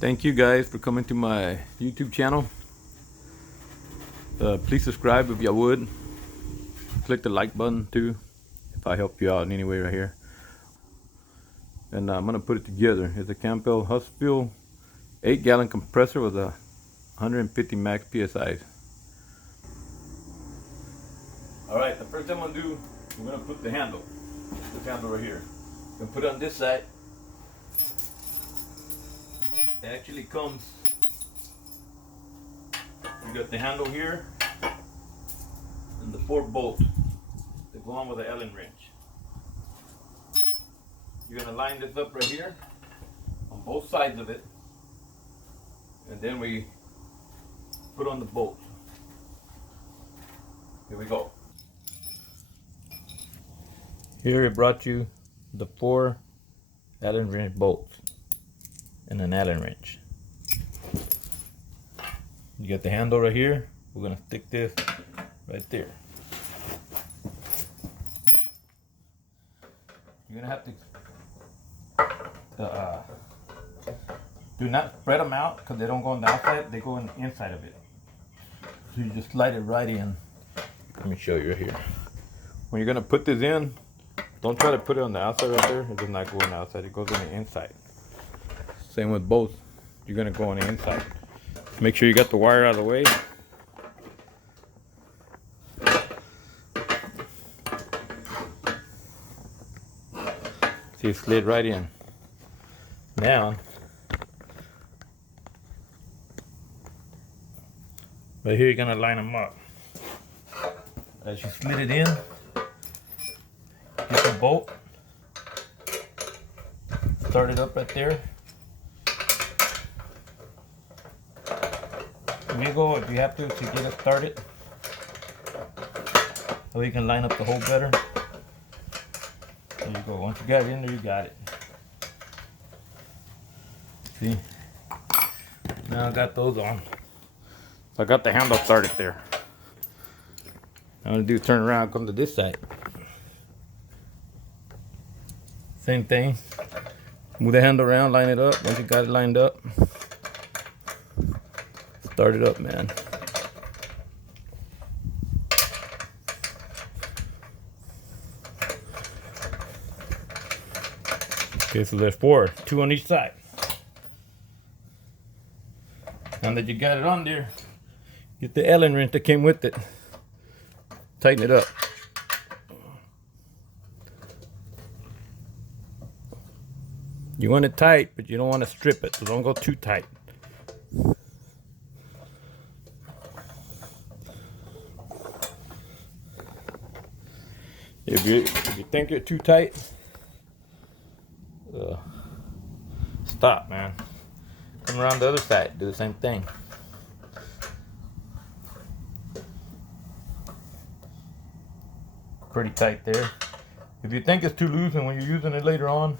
Thank you guys for coming to my YouTube channel. Please subscribe if you would. Click the like button too if I help you out in any way right here. And I'm gonna put it together. It's a CAMPBELL HauSFELD 8-gallon compressor with a 150 max PSI. Alright, the first thing I'm gonna do, we're gonna put the handle. This handle right here. I'm gonna put it on this side. It actually comes, you got the handle here and the 4 bolts that go on with the Allen wrench. You're gonna line this up right here on both sides of it, and then we put on the bolts. Here we go. Here it brought you the 4 Allen wrench bolts and an Allen wrench. You got the handle right here. We're gonna stick this right there. You're gonna have to do not spread them out because they don't go on the outside, they go on the inside of it. So you just slide it right in. Let me show you right here. When you're gonna put this in, don't try to put it on the outside right there. It does not go on the outside, it goes on the inside. Same with both. You're gonna go on the inside. Make sure you got the wire out of the way. See, it slid right in. Now, right here you're gonna line them up. As you slid it in, get the bolt, start it up right there. Wiggle if you have to get it started, so you can line up the hole better. There you go. Once you got it in there, you got it. See? Now I got those on. So I got the handle started there. I'm gonna do turn around, come to this side. Same thing. Move the handle around, line it up. Once you got it lined up, start it up, man. Okay, so there's 4, 2 on each side. Now that you got it on there, get the Allen wrench that came with it. Tighten it up. You want it tight, but you don't want to strip it, so don't go too tight. If you think you're too tight, stop, man. Come around the other side, do the same thing. Pretty tight there. If you think it's too loose and when you're using it later on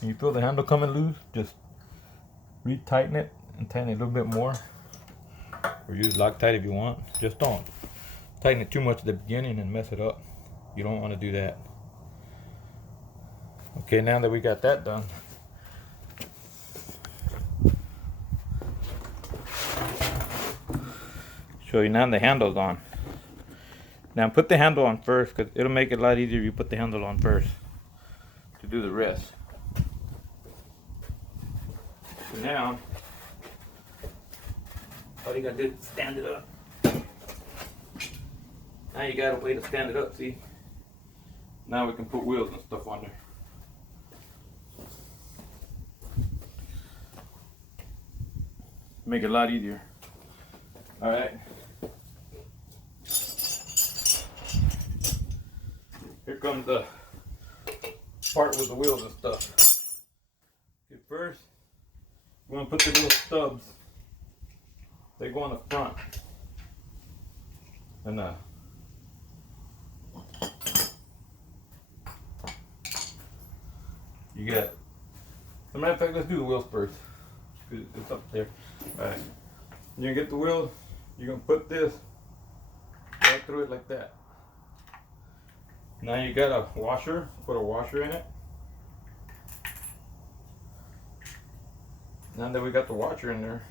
and you feel the handle coming loose, just re-tighten it and tighten it a little bit more. Or use Loctite if you want. Just don't tighten it too much at the beginning and mess it up. You don't want to do that. Okay, now that we got that done, show you now the handle's on. Now put the handle on first because it'll make it a lot easier if you put the handle on first to do the rest. So now, all you gotta do is stand it up. Now you got a way to stand it up, see? Now we can put wheels and stuff on there. Make it a lot easier. Alright. Here comes the part with the wheels and stuff. Okay, first, we're going to put the little stubs. They go on the front. And you got, as a matter of fact, let's do the wheels first. It's up there. Alright. You're going to get the wheels. You're going to put this right through it like that. Now you got a washer. Put a washer in it. Now that we got the washer in there,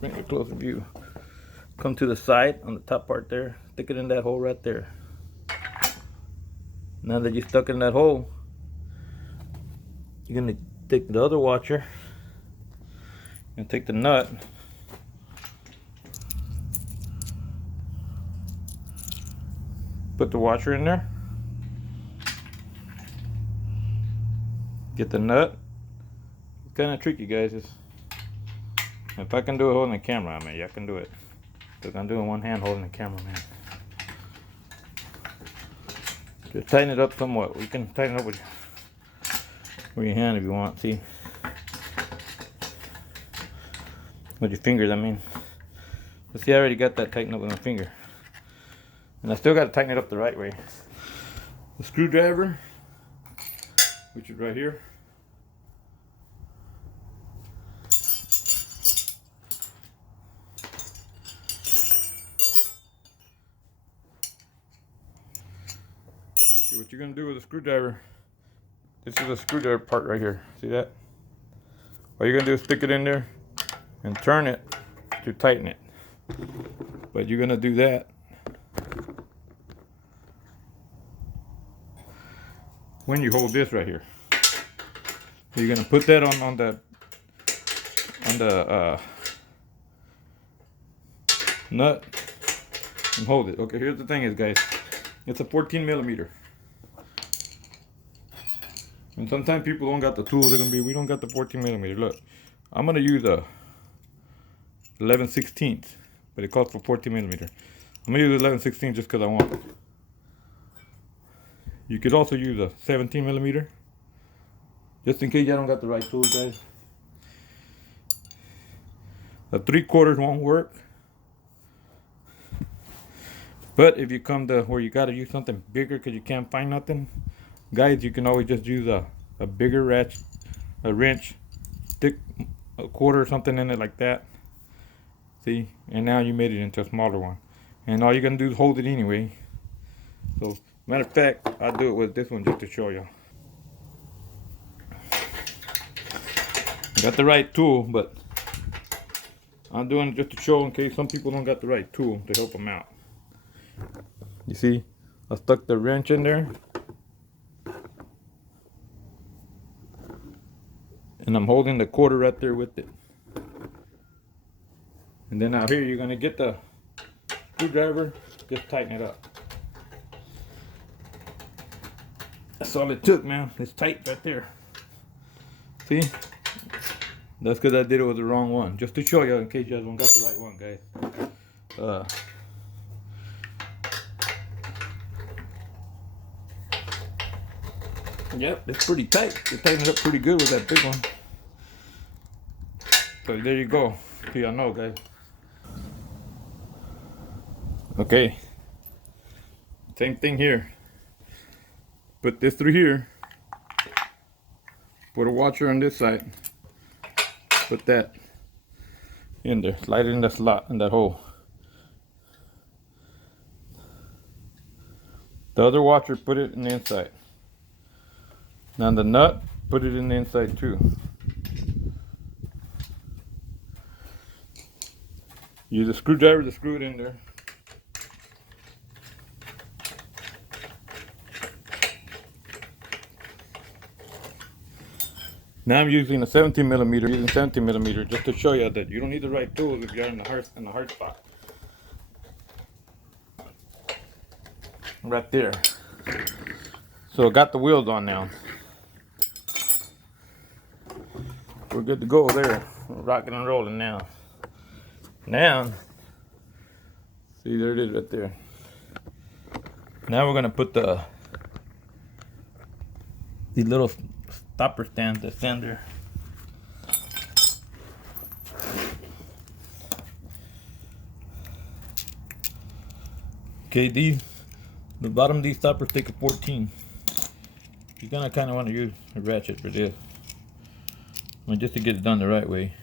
bring a closer view. Come to the side on the top part there, stick it in that hole right there. Now that you're stuck in that hole, you're gonna take the other washer and take the nut, put the washer in there, get the nut. It's kind of tricky, guys. If I can do it holding the camera, I mean, y'all can do it. Because I'm doing one hand holding the camera, man. Just tighten it up somewhat. You can tighten it up with your hand if you want. See, with your fingers, I mean. But see, I already got that tightened up with my finger, and I still got to tighten it up the right way. The screwdriver, which is right here. See what you're gonna do with a screwdriver. This is a screwdriver part right here. See that? All you're gonna do is stick it in there and turn it to tighten it. But you're gonna do that when you hold this right here. So you're gonna put that on the nut and hold it. Okay, here's the thing is, guys, it's a 14 millimeter. And sometimes people don't got the tools. They're gonna be, we don't got the 14 millimeter. Look, I'm gonna use a 11/16, but it calls for 14 millimeter. I'm gonna use 11/16 just because I want it. You could also use a 17 millimeter, just in case you don't got the right tools, guys. A 3/4 won't work. But if you come to where you gotta use something bigger because you can't find nothing, guys, you can always just use a bigger wrench, stick a quarter or something in it like that. See, and now you made it into a smaller one. And all you're gonna do is hold it anyway. So, matter of fact, I'll do it with this one just to show you. Got the right tool, but I'm doing it just to show in case some people don't got the right tool to help them out. You see, I stuck the wrench in there. And I'm holding the quarter right there with it. And then out here, you're gonna get the screwdriver, just tighten it up. That's all it took, man. It's tight right there. See? That's because I did it with the wrong one. Just to show you in case you guys don't got the right one, guys. Yep, it's pretty tight. It tightened up pretty good with that big one. So there you go. So y'all know, guys. Okay. Same thing here. Put this through here. Put a washer on this side. Put that in there. Slide it in that slot, in that hole. The other washer, put it in the inside. Now the nut, put it in the inside too. Use a screwdriver to screw it in there. Now I'm using a 17 millimeter, just to show you that you don't need the right tools if you're in the hard spot. Right there. So I got the wheels on now. We're good to go there. We're rocking and rolling now. Now, see, there it is right there. Now we're gonna put the little stopper stand that's in there. Okay, the bottom of these stoppers take a 14. You're gonna kind of want to use a ratchet for this. I mean, just to get it done the right way.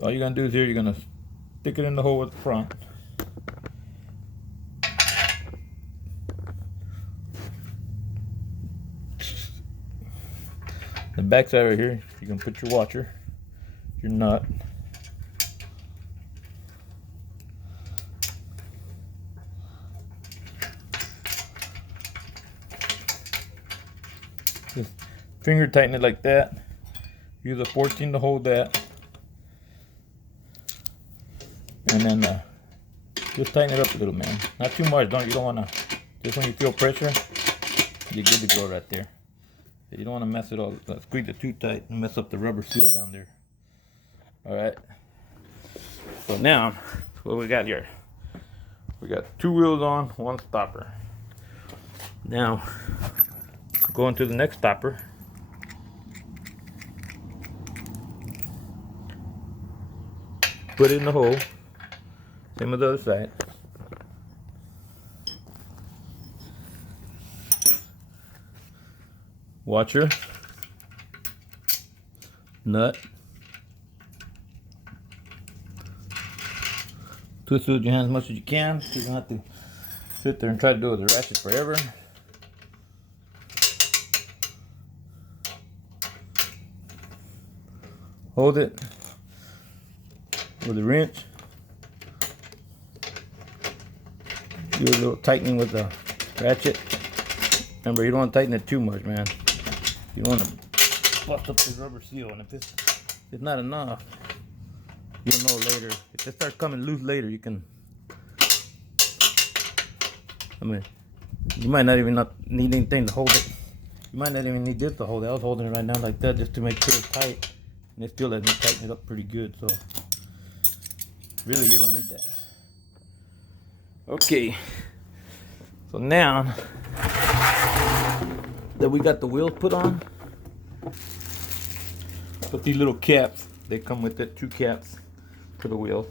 All you're gonna do is here, you're gonna stick it in the hole at the front. The back side right here, you can put your washer, your nut. Just finger tighten it like that. Use a 14 to hold that. And then just tighten it up a little, man. Not too much, you don't wanna, just when you feel pressure, you're good to go right there. You don't wanna mess it all, squeeze it too tight and mess up the rubber seal down there. All right. So now, what we got here? We got 2 wheels on, 1 stopper. Now, going to the next stopper. Put it in the hole. Same as the other side. Washer. Nut. Twist it with your hands as much as you can, so you don't have to sit there and try to do it with a ratchet forever. Hold it with a wrench. Do a little tightening with the ratchet. Remember, you don't want to tighten it too much, man. You don't want to bust up the rubber seal, and if it's not enough, you'll know later. If it starts coming loose later, you can, you might not even need anything to hold it. You might not even need this to hold it. I was holding it right now like that just to make sure it's tight. And it still let me tighten it up pretty good, so really you don't need that. Okay, so now that we got the wheels put on, put these little caps, they come with it, 2 caps for the wheels.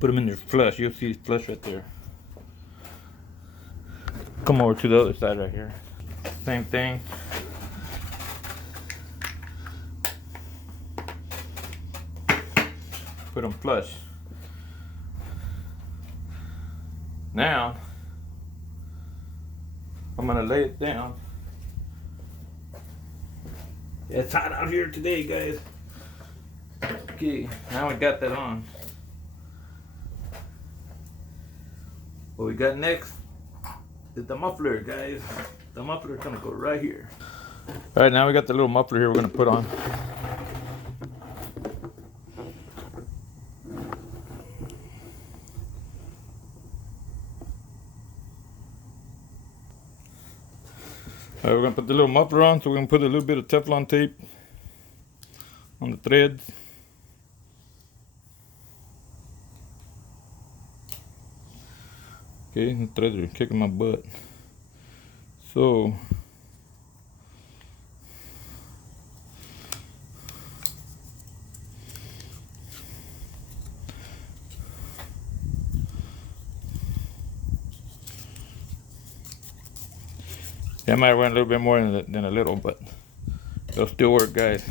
Put them in there flush, you'll see it's flush right there. Come over to the other side right here. Same thing. Put them flush. Now, I'm gonna lay it down. It's hot out here today, guys. Okay, now we got that on. What we got next is the muffler, guys. The muffler is gonna go right here. All right, now we got the little muffler here we're gonna put on. All right, we're gonna put the little muffler on, so we're gonna put a little bit of Teflon tape on the threads. Okay, the threads are kicking my butt. So I might run a little bit more than a little, but it'll still work, guys.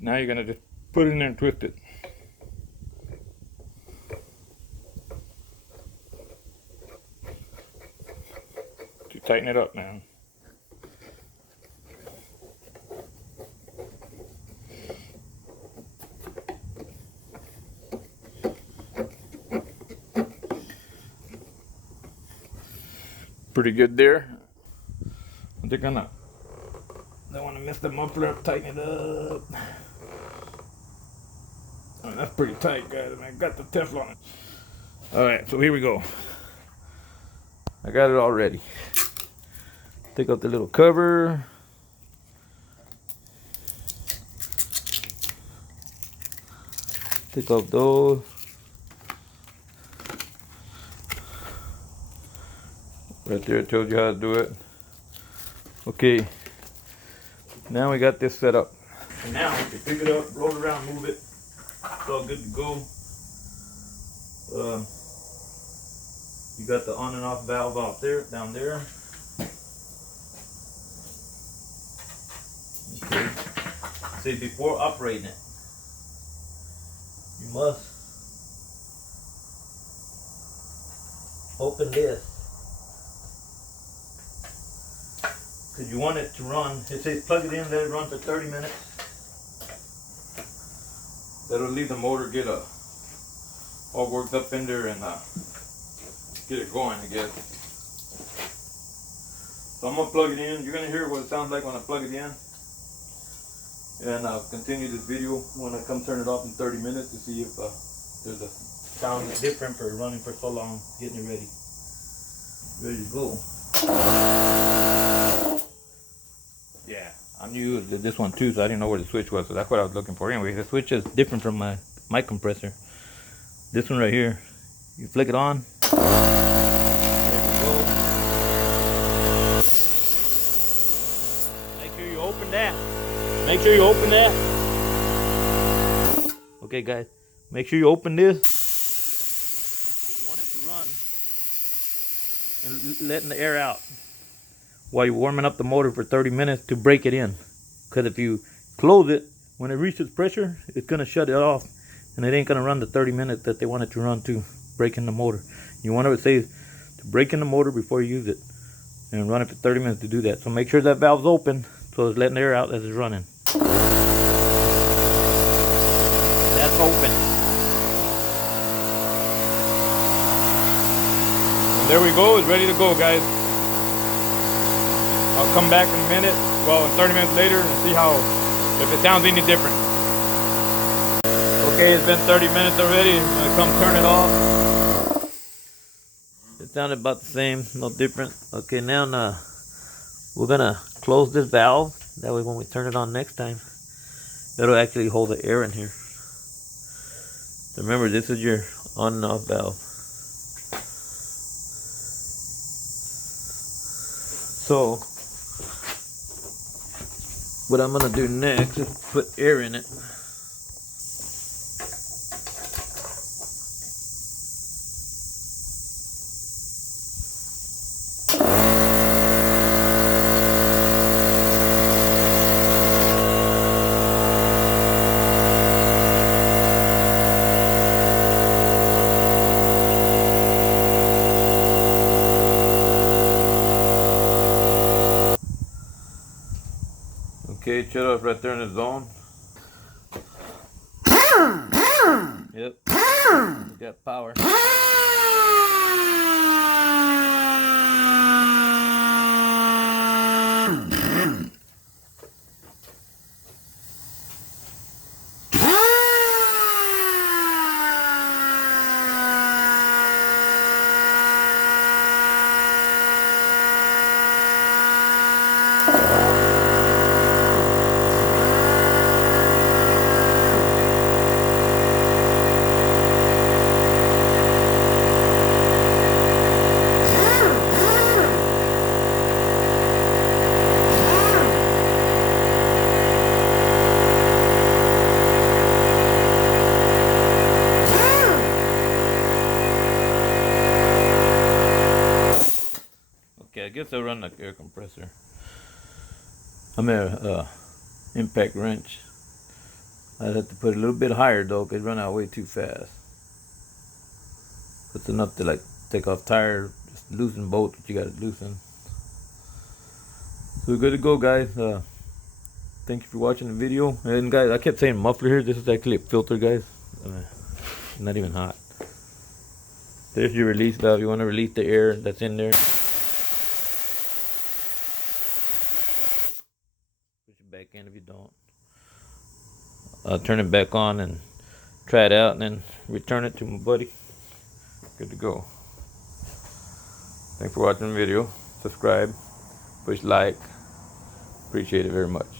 Now you're gonna just put it in there and twist it. To tighten it up now. Pretty good there. They're gonna, don't want to mess the muffler up, tighten it up. Oh, that's pretty tight, guys. I got the Teflon. Alright, so here we go. I got it all ready. Take out the little cover. Take off those. Right there, it tells you how to do it. Okay, now we got this set up. And now you pick it up, roll it around, move it. It's all good to go. You got the on and off valve out there, down there. Okay. See, before operating it, you must open this. because you want it to run. It says plug it in, let it run for 30 minutes. That'll leave the motor get all worked up in there and get it going, I guess. So I'm gonna plug it in. You're gonna hear what it sounds like when I plug it in. And I'll continue this video when I come turn it off in 30 minutes to see if there's a sound that's different for running for so long, getting it ready. Ready to go. Yeah, I knew this one too, so I didn't know where the switch was, so that's what I was looking for. Anyway, the switch is different from my compressor. This one right here, you flick it on. There we go. Make sure you open that. Make sure you open that. Okay, guys, make sure you open this. If you want it to run and letting the air out while you're warming up the motor for 30 minutes to break it in. Because if you close it, when it reaches pressure, it's going to shut it off. And it ain't going to run the 30 minutes that they want it to run to break in the motor. You want to say to break in the motor before you use it. And run it for 30 minutes to do that. So make sure that valve's open so it's letting the air out as it's running. That's open. And there we go. It's ready to go, guys. I'll come back in a minute, well, 30 minutes later, and see if it sounds any different. Okay, it's been 30 minutes already. I'm gonna come turn it off. It sounded about the same, no different. Okay, now we're gonna close this valve. That way when we turn it on next time, it'll actually hold the air in here. So remember, this is your on and off valve. So what I'm gonna do next is put air in it. Okay, shut off right there in the zone. Yep, we got power. I guess I'll run the air compressor. I'm at impact wrench. I'd have to put it a little bit higher though, because it run out way too fast. It's enough to like take off tire, just loosen bolts, but you gotta loosen. So we're good to go, guys. Thank you for watching the video. And guys, I kept saying muffler here. This is actually a filter, guys. Not even hot. There's your release valve. You want to release the air that's in there. Back in if you don't. Turn it back on and try it out and then return it to my buddy. Good to go. Thanks for watching the video. Subscribe, push like. Appreciate it very much.